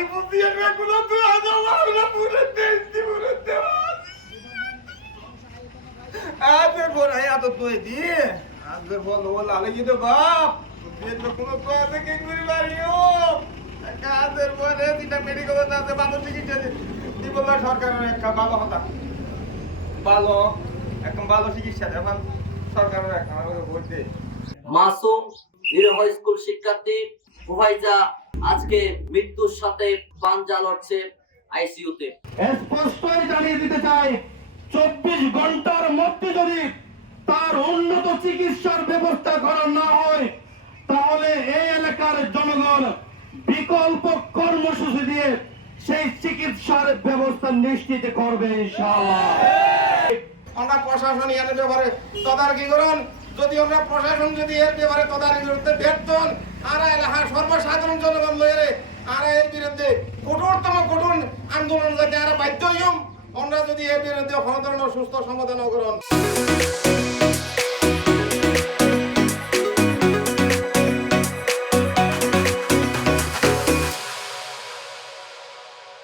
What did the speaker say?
আলি বুঝিয়ে রাখলো তো আজ আমরা পুরো পুরো আজের বড়াই আত তুই দি আজের বল ও লালে কি তো বাপ তুই তো কোনো তো আছে কি করে বাড়িও কাজের বলে দিটা মেডিকেল আছে ভালো চিকিৎসা দি বললা সরকারের একটা ভালো কথা ভালো একদম ভালো চিকিৎসা দেন সরকারের একটা বলতে মাসুম নিরীহ স্কুল শিক্ষার্থী ফুফাইজা আজকে মৃত্যুর সাথে পাঞ্জা লড়ছে আইসিইউতে। স্পষ্টই জানিয়ে দিতে চাই 24 ঘন্টার মধ্যে যদি তার উন্নত চিকিৎসার ব্যবস্থা করা না হয় তাহলে এই এলাকার জনগণ বিকল্প কর্মসূচি দিয়ে সেই চিকিৎসার ব্যবস্থা নিশ্চিত করবে ইনশাআল্লাহ। আমরা প্রশাসন এর ব্যাপারে তদারকি করুন, যদি আমরা প্রশাসন যদি এর ব্যাপারে তদারকি করতে ব্যর্থ হন আর এলাকার সর্বসাধারণ জনগণ লয়ে আর এর বিরুদ্ধে কঠোর আন্দোলন যাতে আর বাধ্য হইম আমরা যদি এর বিরুদ্ধে কোনো ধরনের সুস্থ সমাধান করুন।